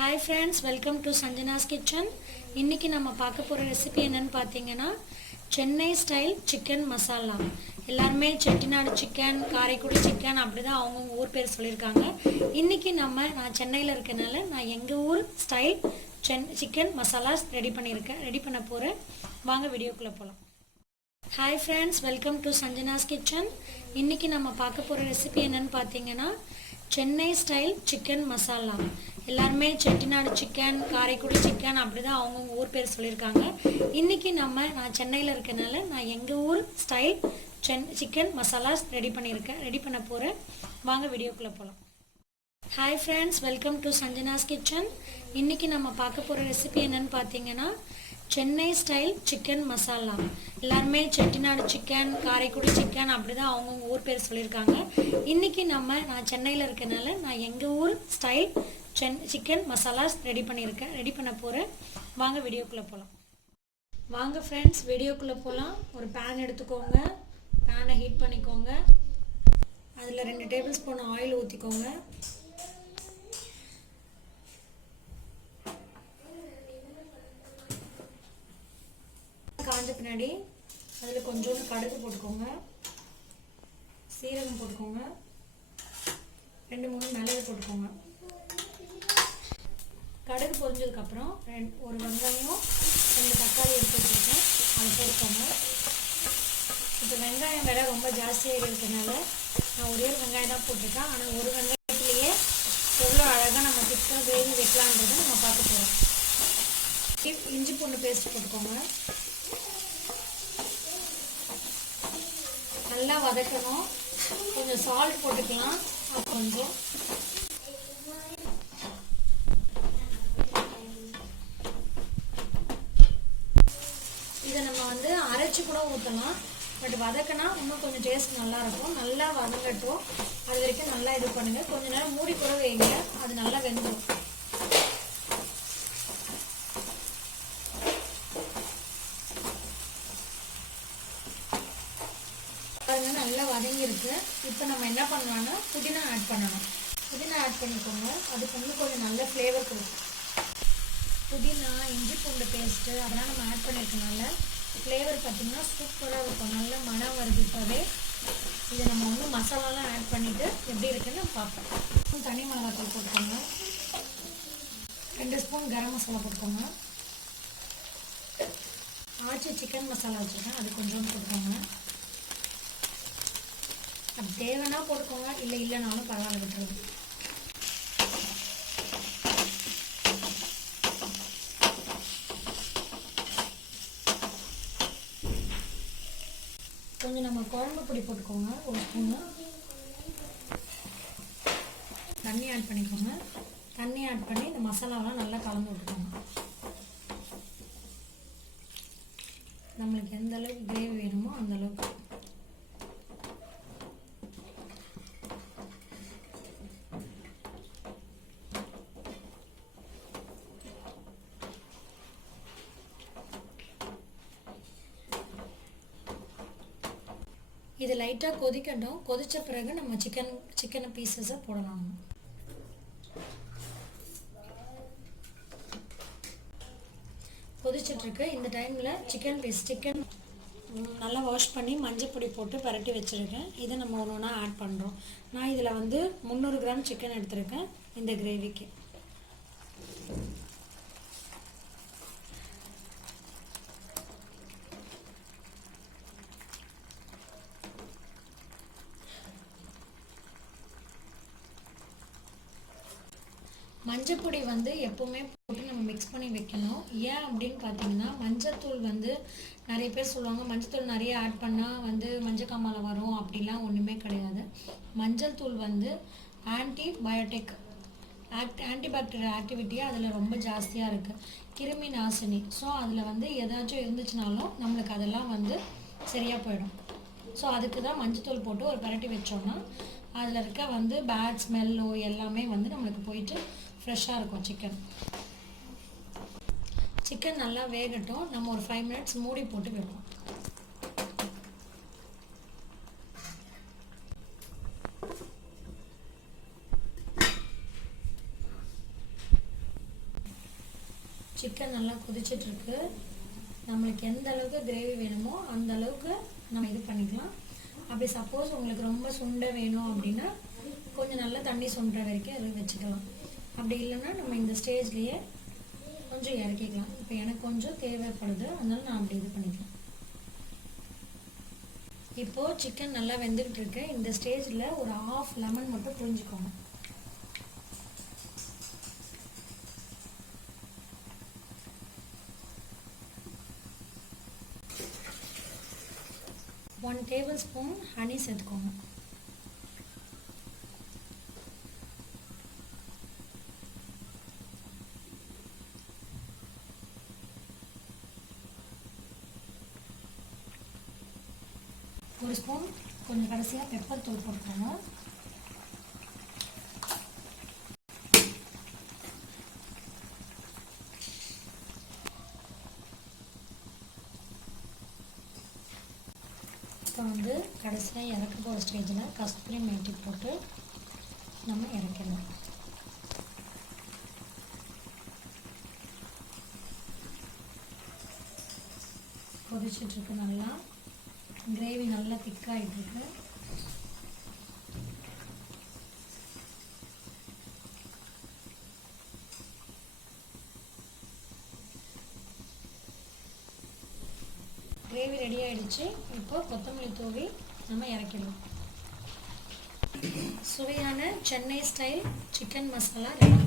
Hi friends, welcome to Sanjana's Kitchen. இன்னைக்கு நம்ம பார்க்க போற ரெசிபி என்னன்னு பாத்தீங்கன்னா சென்னை ஸ்டைல் சிக்கன் மசாலா. எல்லாரும் செட்டிநாடு சிக்கன், காரைக்குடி சிக்கன் அப்படிதான் அவங்க ஊர் பேர் சொல்லிருக்காங்க. இன்னைக்கு நான் சென்னையில இருக்கனால நான் எங்க ஊர் ஸ்டைல் சிக்கன் மசாலாஸ் ரெடி பண்ண போறேன். வாங்க வீடியோக்குள்ள போலாம். Hi friends, welcome to Sanjana's Kitchen. இன்னைக்கு நம்ம பார்க்க போற ரெசிபி என்னன்னு பாத்தீங்கன்னா சென்னை ஸ்டைல் சிக்கன் மசாலா. எல்லாரும் செட்டிநாடு சிக்கன், காரைக்குடி சிக்கன் அப்படிதான் அவங்க ஊர் பேர் சொல்லியிருக்காங்க. இன்னைக்கு நான் சென்னையில் இருக்கனால நான் எங்கள் ஊர் ஸ்டைல் சிக்கன் மசாலாஸ் ரெடி பண்ண போகிறேன். வாங்க வீடியோக்குள்ளே போகலாம். Hi friends, welcome to Sanjana's kitchen. இன்னைக்கு நம்ம பார்க்க போகிற ரெசிபி என்னன்னு பார்த்தீங்கன்னா சென்னை ஸ்டைல் சிக்கன் மசாலா. எல்லாரும் செட்டிநாடு சிக்கன், காரைக்குடி சிக்கன் அப்படிதான் அவங்க ஊர் பேர் சொல்லியிருக்காங்க. இன்னைக்கு நான் சென்னையில் இருக்கனால நான் எங்கள் ஊர் ஸ்டைல் சிக்கன் மசாலாஸ் ரெடி பண்ண போகிறேன். வாங்க வீடியோக்குள்ளே போகலாம். வாங்க ஃப்ரெண்ட்ஸ், வீடியோக்குள்ளே போகலாம். ஒரு பேன் எடுத்துக்கோங்க. பேனை ஹீட் பண்ணிக்கோங்க. அதில் 2 டேபிள் ஸ்பூன் ஆயில் ஊற்றிக்கோங்க. காஞ்ச பின்னாடி அதில் கொஞ்சோண்டு கடுகு போட்டுக்கோங்க, சீரகம் போட்டுக்கோங்க, 2-3 மிளகு போட்டுக்கோங்க. கடுகு பொரிஞ்சதுக்கப்புறம் ஒரு வெங்காயம், 2 தக்காளி எடுத்து வச்சுருக்கேன், அதை போட்டுக்கோங்க. இப்போ வெங்காயம் விலை ரொம்ப ஜாஸ்தியாக இருக்கிறதுனால நான் ஒரே ஒரு வெங்காயம் தான் போட்டிருக்கேன். ஆனால் ஒரு வெங்காயத்துலேயே எவ்வளோ அழகாக நம்ம திக்காக கிரேவி வைக்கலான்றதை நம்ம பார்க்க போகிறோம். இஞ்சி பூண்டு பேஸ்ட் போட்டுக்கோங்க. நல்லா வதக்கணும். கொஞ்சம் சால்ட் போட்டுக்கலாம். கொஞ்சம் இதை நம்ம அரைச்சி கூட ஊற்றலாம். பட் வதக்கினா இன்னும் கொஞ்சம் டேஸ்ட் நல்லாயிருக்கும். நல்லா வதங்கட்டும். அது வரைக்கும் நல்லா இது பண்ணுங்கள். கொஞ்சம் நேரம் மூடி கூட வைங்க, அது நல்லா வெந்துடும். பாருங்க, நல்லா வதங்கியிருக்கு. இப்போ நம்ம என்ன பண்ணலாம்னா புதினா ஆட் பண்ணணும். புதினா ஆட் பண்ணிக்கோங்க. அதுக்கு கொஞ்சம் நல்ல ஃப்ளேவர் கொடுக்கும். புதினா, இஞ்சி பூண்டு பேஸ்ட்டு அதெல்லாம் நம்ம ஆட் பண்ணியிருக்கனால ஃப்ளேவர் பார்த்திங்கன்னா சூப்பராக இருக்கும். நல்ல மனம் வருது. இப்போவே இதை நம்ம மசாலாலாம் ஆட் பண்ணிவிட்டு எப்படி இருக்குன்னு பார்ப்போம். தனி மிளகாத்தூள் போட்டுக்கோங்க. 2 ஸ்பூன் கரம் மசாலா போட்டுக்கோங்க. ஆச்சி சிக்கன் மசாலா வச்சுருக்கேன், அது கொஞ்சம் போட்டுக்கோங்க. அது தேவைன்னா போட்டுக்கோங்க, இல்லைனாலும் பரவாயில்ல, விட்டுருது. கொஞ்சம் நம்ம குழம்பு பொடி போட்டுக்கோங்க, 1 ஸ்பூனு. தண்ணி ஆட் பண்ணிக்கோங்க. தண்ணி ஆட் பண்ணி இந்த மசாலாவெலாம் நல்லா கலந்து விட்டுக்கோங்க. நம்மளுக்கு எந்த அளவுக்கு கிரேவி வேணுமோ அந்த அளவுக்கு. இது லைட்டாக கொதிக்கட்டும். கொதித்த பிறகு நம்ம சிக்கனை பீசஸை போடலாம். கொதிச்சிட்ருக்கு. இந்த டைமில் சிக்கன் நல்லா வாஷ் பண்ணி மஞ்சள் பொடி போட்டு பரட்டி வச்சுருக்கேன். இதை நம்ம ஒன்றா ஆட் பண்ணுறோம். நான் இதில் 300 கிராம் சிக்கன் எடுத்திருக்கேன் இந்த கிரேவிக்கு. மஞ்சப்பொடி எப்போவுமே போட்டு நம்ம மிக்ஸ் பண்ணி வைக்கணும். ஏன் அப்படின்னு பார்த்தீங்கன்னா மஞ்சத்தூள் நிறைய பேர் சொல்லுவாங்க மஞ்சத்தூள் நிறைய ஆட் பண்ணால் மஞ்சக்காமாலை வரும். அப்படிலாம் ஒன்றுமே கிடையாது. மஞ்சள் தூள் ஆன்டிபாக்டீரியல் ஆக்டிவிட்டியாக அதில் ரொம்ப ஜாஸ்தியாக இருக்குது. கிருமி நாசினி. ஸோ அதில் ஏதாச்சும் இருந்துச்சுனாலும் நம்மளுக்கு அதெல்லாம் சரியாக போயிடும். ஸோ அதுக்கு தான் மஞ்சத்தூள் போட்டு ஒரு பரட்டி வச்சோன்னா அதில் இருக்க பேட் ஸ்மெல்லோ எல்லாமே நம்மளுக்கு போயிட்டு ஃப்ரெஷ்ஷாக இருக்கும். சிக்கன் நல்லா வேகட்டும். நம்ம ஒரு 5 மினிட்ஸ் மூடி போட்டு வைப்போம். சிக்கன் நல்லா கொதிச்சிட்ருக்கு. நம்மளுக்கு எந்த அளவுக்கு கிரேவி வேணுமோ அந்த அளவுக்கு நம்ம இது பண்ணிக்கலாம். அப்படி சப்போஸ் உங்களுக்கு ரொம்ப சுண்ட வேணும் அப்படின்னா கொஞ்சம் நல்லா தண்ணி சுண்டுற வரைக்கும் அது வச்சுக்கலாம். அப்படி இல்லைன்னா நம்ம இந்த ஸ்டேஜ்லேயே கொஞ்சம் இறக்கிக்கலாம். இப்போ எனக்கு கொஞ்சம் தேவைப்படுது, அதனால நான் அப்படி இது பண்ணிக்கலாம். இப்போது சிக்கன் நல்லா வெந்துக்கிட்டு இருக்கு. இந்த ஸ்டேஜில் ஒரு 1/2 லெமன் மட்டும் புரிஞ்சுக்கோங்க. ஒன் டேபிள் ஸ்பூன் ஹனி சேர்த்துக்கோங்க. ஒரு ஸ்பூன் கொஞ்சம் கடைசியாக பெப்பர் தூள் போட்டுக்கோங்க. இப்போ வந்து கடைசியாக இறக்க போகிற ஸ்டேஜில் கஸ்தூரி மேத்தி போட்டு நம்ம இறக்கிடலாம். கொதிச்சிட்ருக்கு. நல்லா கிரேவி நல்லா திக்காகிட்டுருக்கு. கிரேவி ரெடி ஆகிடுச்சு. இப்போ கொத்தமல்லி தூவி நம்ம இறக்கிடலாம். சுவையான Chennai style chicken masala ready.